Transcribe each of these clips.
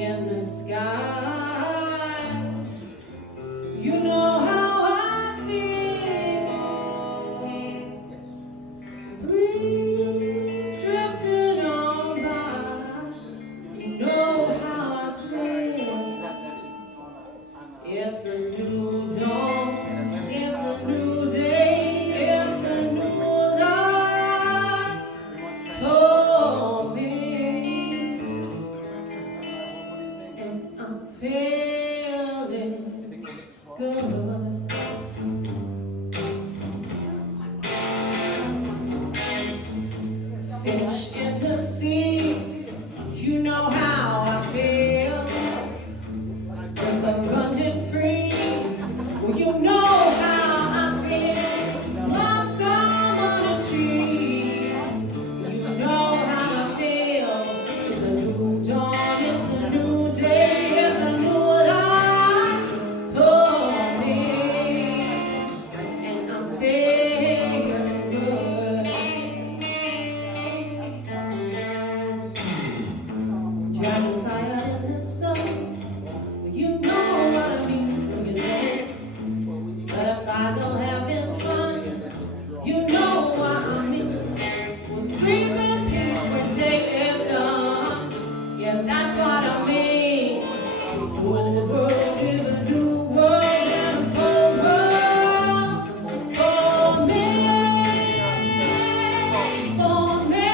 in the sky. You know how I feel. Breeze drifting on by. You know how I feel. It's a new dawn. It's a new day. It's a new life for me. And I'm feeling good. Fish in the sea, you know how I feel. River running free, well, you know how I feel. Blossom on a tree, you know how I feel. It's a new dawn, it's a new day, it's a new life for me. And I'm feeling good. Dragon tired in the sun. You know what I mean, you know. Butterflies all having fun. You know what I mean. We'll sleep in peace when day is done. Yeah, that's what I mean. This whole world is a new world and a whole world for me. For me.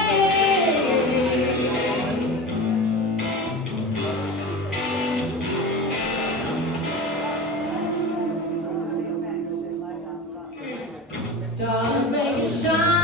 Stars make it shine.